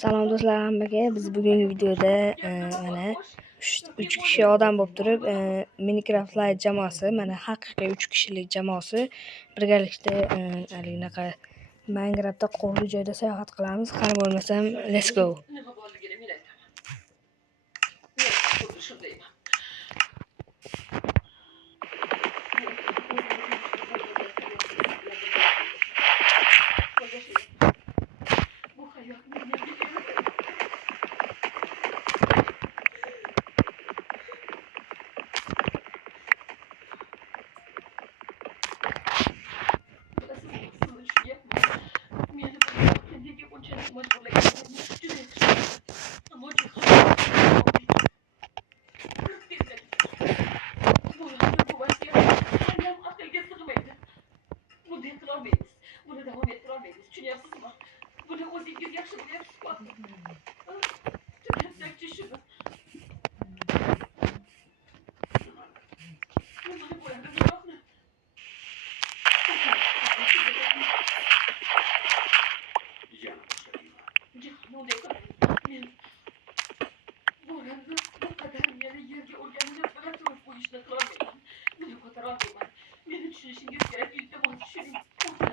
Salom do'stlar, hammaga. Biz bugungi videoda mana 3 kishi odam bo'lib turib, Minecraft Lite jamoasi, mana haqiqiy 3 kishilik jamoasi birgalikda anaqa Minecraftda qo'rli joyda sayohat qilamiz. Qani bo'lmasam, let's go.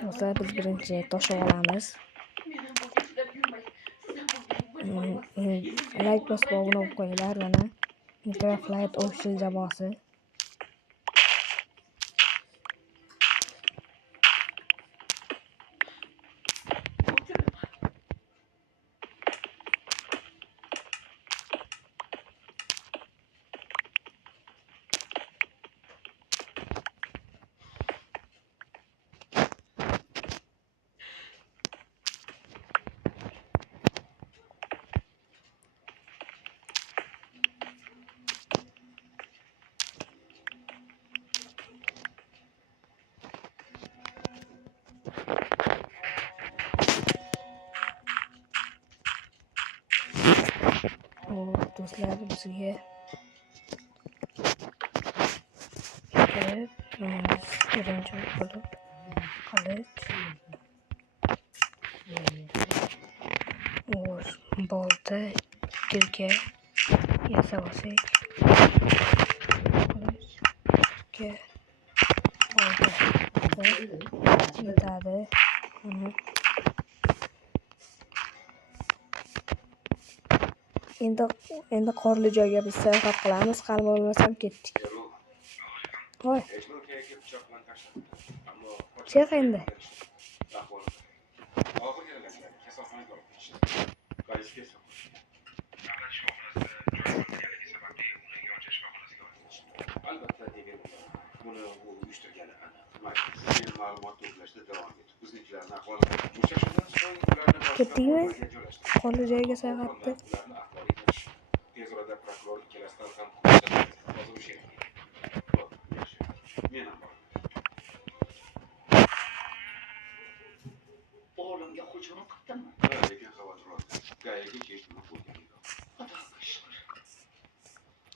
Do'stlar, biz birinchi toshib olamiz. Like bosib obuna bo'lib qo'yinglar. Mana Minecraft Lite official jamoasi. Do'stlar, bizga birinchi bo'lib qilich, bolta, girka yasab olsak, qilich, bolta yetadi. Endi qorli joyga biz sayohat qilamiz. Qani bo'lmasam ketdik. Voy. Chiq endi. Albatta degan buni uyushtirgani aniq. Ma'lumot to'plashda davom etib, biznikilarning ahvoli o'shadan so'ng ularni Ketdingmi? Qorli joyga sayohatda. Tezroq prokuror ikkalasidan ham hozir o'sha yerga. Men ham boraman. O'g'limga hujum qilibdimi? Ha, lekin xavotir olma. Gayaga ketdim bo'lgan. Xudoga shukr.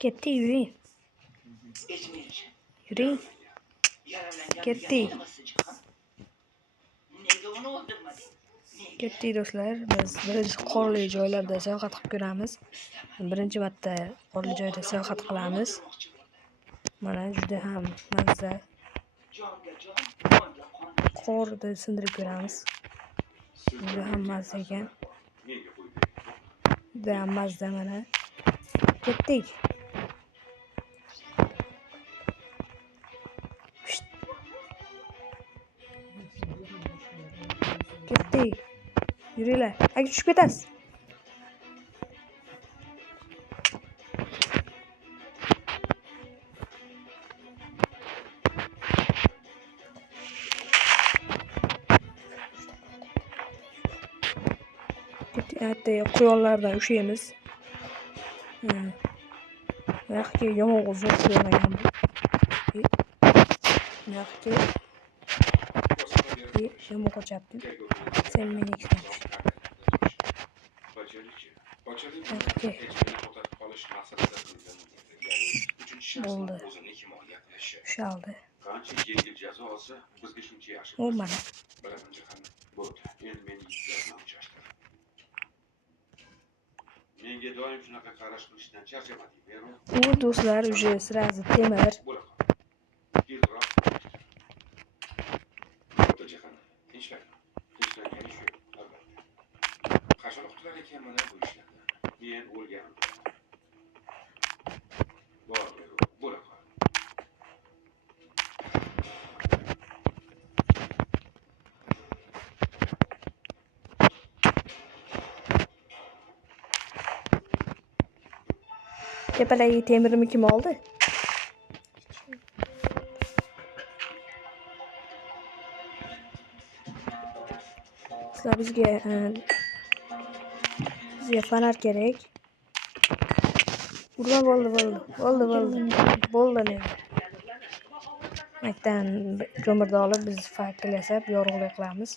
Ketdi, yuring. Yuring. Ketdik. Ketdik do'stlar. Biz birinchi qorli joylarda sayohat qilib ko'ramiz. Birinchi marta qorli joyda sayohat qilamiz. Mana juda ham mazza. Qorni sindirib ko'ramiz. Juda ham mazza ekan. Juda ham mazza mana. Ketdik. Ketdik. Yuringlar. Aka tushib ketasiz. Hatta quyonlardan ushlaymiz. Yaxki yomon zo'r qo'ymagan bu. Yaxki yomon qo'chabdi. Sen meni ikkilanch. Yaxki. Bo'ldi. Ushaldi. Qancha yengil jazo olsa, bizga shuncha yaxshi. O mana. Bilaman jihanim. Bo'ldi. Endi meni yigitlarni uchashtir. Menga doim shunaqa qarash qilishdan charchamading, Beru. U do'stlar уже сразу temir. Bo'laqa. Tezroq. O'ta jahannam. Tinchlanma. Tinchlangan ish yo'q, albatta. Qachon qilar ekanman bu ishlarni? Men o'lganim. Bor, Beru. Bo'laqa. Tepadagi temirni kim oldi? Sizlar bizga fonar kerak. Urma bo'ldi ne? Aytdan ko'mirni olib biz fakil yasab yorug'lik qilamiz.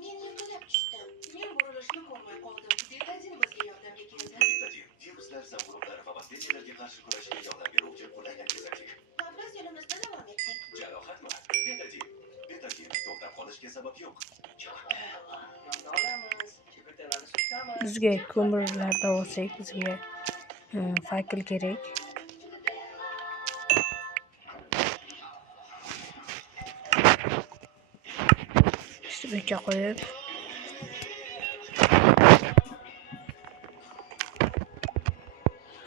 Men yiqilib tushdim. Men burilishni ko'rmay qoldim. Betadin bizga yordamga keldi. Betadin viruslar, zamburug'lar va bakteriyalarga qarshi kurashishga yordam beruvchi qulay antibiyotik. Va biz yo'limizda davom etdik. Jarohatmi? Betadin. Betadin to'xtab qolishga sabab yo'q. Yonda olamiz. Chigirtkalarni surtamiz. Bizga ko'mirlarda olsak, bizga fakil kerak. Üstüne koyup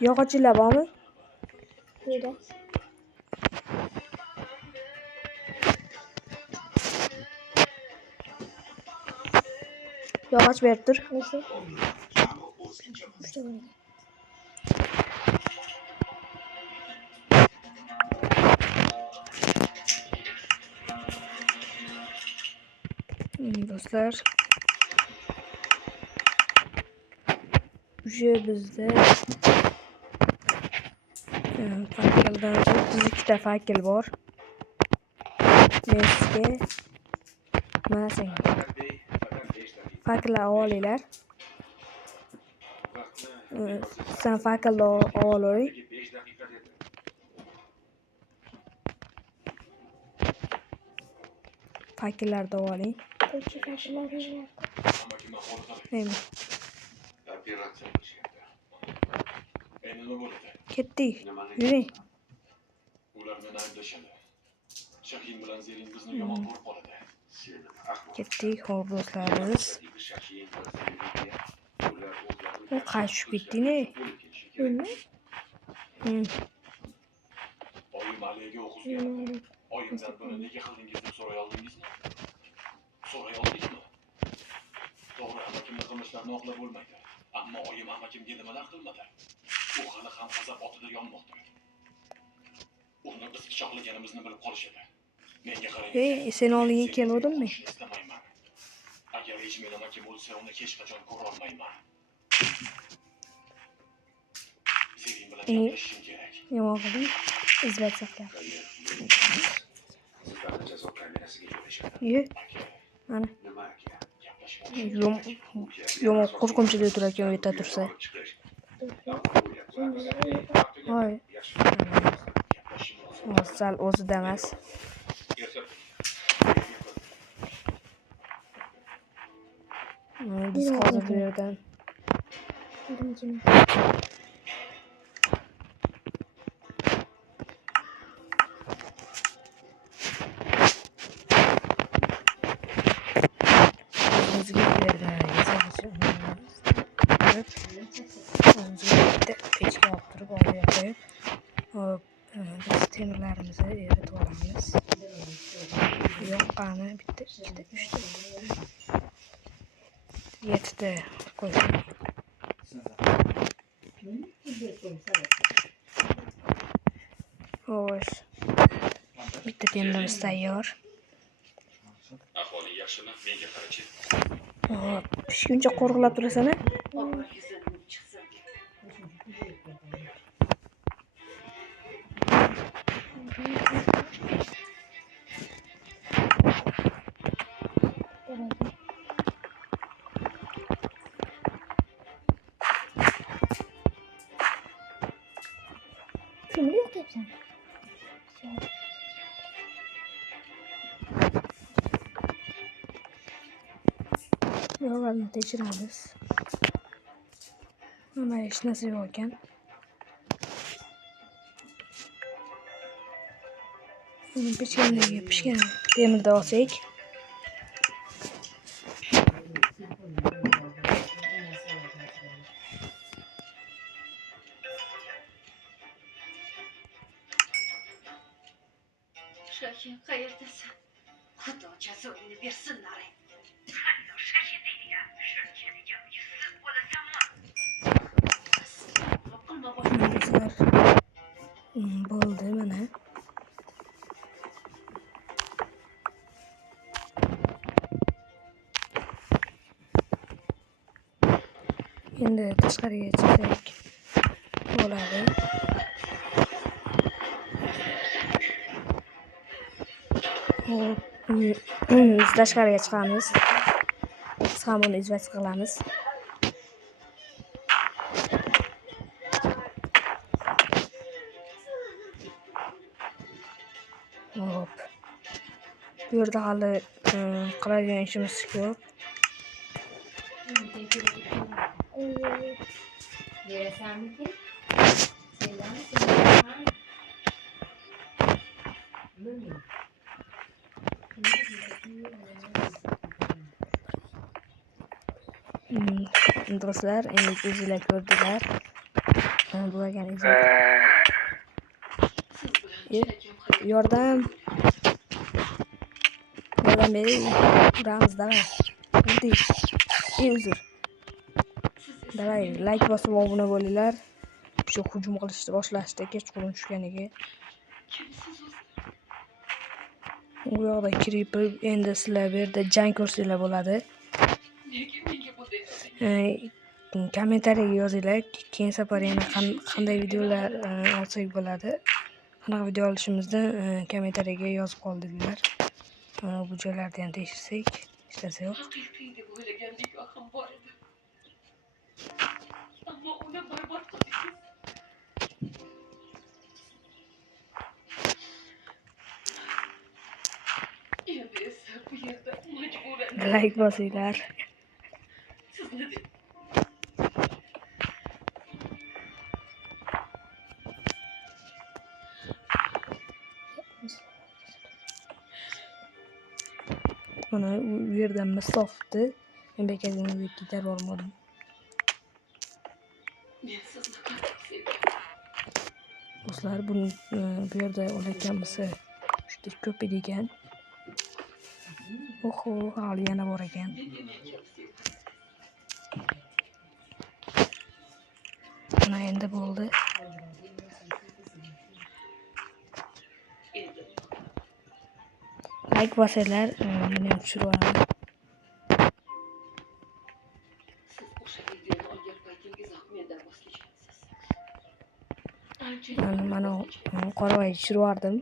yog'ochlar bormi? Burada. Yog'och berib tur. Do'stlar, уже bizda fakeldan 32 ta fakel bor. Sizga mana senga fakellar olinglar. Sen fakelni oling. 5 daqiqa dedi. Fakellarni oling. Neymi? Operatsiya qilishyapti. Endi nima bo'ladi? Ketdik. Yuring. Ular meni ayblashadi. Shahin bilan Zering bizni yomon ko'rib qoladi. Seni ahmoq. Ketdik, xo'p do'stlarimiz. U qaytib ketdi ne? Oyim Aliyaga o'qizgan. Oyimdan buni nega qildingiz deb so'ray oldingizmi? So'ray oldingizmi? To'g'ri, amakimni qilmishlarini oqlab bo'lmaydi. Ammo oyim amakimga nimalar qilmadi? U hali ham g'azab otida yonmoqda. Uni biz pichoqlaganimizni bilib qolishadi. Menga qarang. Sen oldinga kelmadingmi? Istamayman. Agar hech men amakim o'lsa, uni hech qachon ko'ra olmayman. Zering bilan gaplashishim kerak. Nima qilding? Izlab saqla. Sizlarni jazo kamerasiga joylashadi. Ye. Mana. Nima aka? Yomon qo'rqinchli o'tirar ekan u yerda tursa. Voy. Sal o'zida emas. Biz hozir bu yerdan bizga bu yerdan pechga olib turib olib qo'yib, biz temirlarimizni eritib olamiz. Yoqqani bitta, ikkita, uchta, yettita qo'ydim. Xo'sh, bitta temirimiz tayyor. Ahvoli yaxshimi? Menga qarachi. Pishguncha qo'riqlab turasan-a? Obro' yuzim chiqsin. Kimni yo'qyapsan? Yollarını tekshiramiz. Nima hech narsa yo'q ekan. Pechkandagi pishgan temirni olsak. Shahin qayerdasan? Xudo jazoingni bersinlar. Qandoq Shahin deydi-ya? Shunchalik yusuf bo'lasanmi? Qilma boshqa. Do'stlar, bo'ldi mana. Endi tashqariga chiqsak bo'ladi. Hop, biz tashqariga chiqamiz. Biz ham uni izbasi qilamiz. Hop. Bu yerda hali qiladigan ishimiz ko'p. Berasanmiki? Sendanmi? Bilmayman. Do'stlar, endi o'zinglar ko'rdilar. Bo'lgan Siz bilan chinakam yordam bering. Uramiz, davay. Urdik. Uzr. Davay, like bosib obuna bo'linglar. Shu hujum qilishni boshlashdi kechqurun tushganiga. kimsiz o'zi? U yoqda creeper, endi sizlar bu yerda jang ko'rsanglar bo'ladi. Nega menga bunday Kommentariyaga yozinglar. Keyin safar yana qanday videolar olsak bo'ladi. Qanaqa video olishimizni kommentariyaga yozib qoldiringlar. Bu joylarda ham tekshirsak, hech narsa yo'q. haqiqiy deb o'ylagan nikohim bor edi. Ammo uni barbod qildingiz. Endi esa bu yerda majburan Like bosinglar. sizni deb Mana u yerda misofdi. Men bekazingizga ketar bormadim. men sizni qattiq sevganman. Do'stlar, buni bu yerda olayotganmiz. Juda ko'p ekan. Oho, hali yana bor ekan. Nega menga sevasiz? Mana endi bo'ldi. Endi Like bosinglar, meni ham tushiraman. siz o'sha videoni olgan paytingizoq mendan voz kechgansiz. Mana qoravoy tushirardim.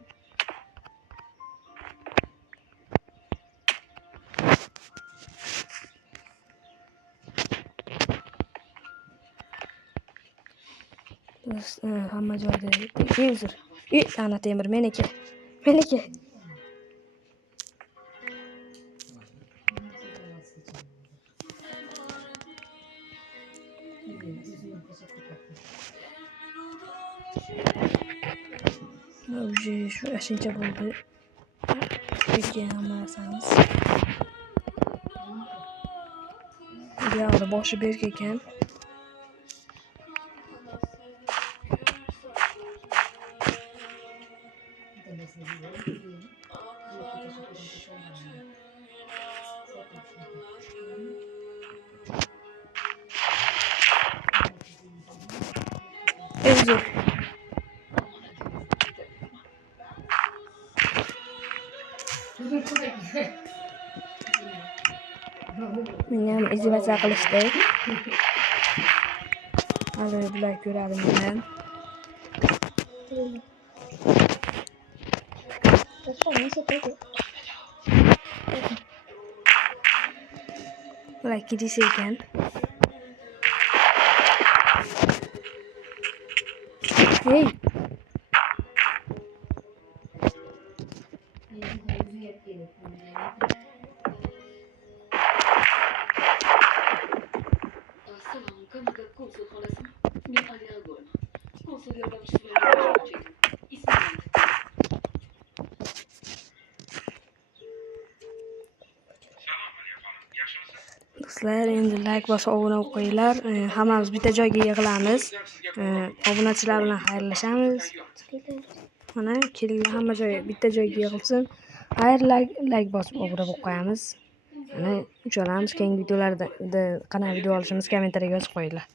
Hamma joyda uzr. Ana temir meniki. Meniki. Уже shu ashincha bo'ldi. Peki hamma narsamiz. Bu yoqda boshi berk ekan. Uzr. Menga ham izvacha qilishdi. Hali bular ko'radi mendan. Bular kirisa ekan. Hey. Qanaqa konsul xolasimi? Men Alial bo'laman. Konsul yordamchisi bilan gaplashmoqchi edim. Ismim Do'stlar, endi like bosib obuna bo'lib qo'yinglar. Hammamiz bitta joyga yig'ilamiz. Obunachilar bilan xayrlashamiz. Mana kelinglar, hamma joy bitta joyga yig'ilsin. Xayr, like bosib obuna bo'lib qo'yamiz. Mana uchalamiz keyingi videolarda qanaqa video olishimiz kommentariyaga yozib qo'yinglar.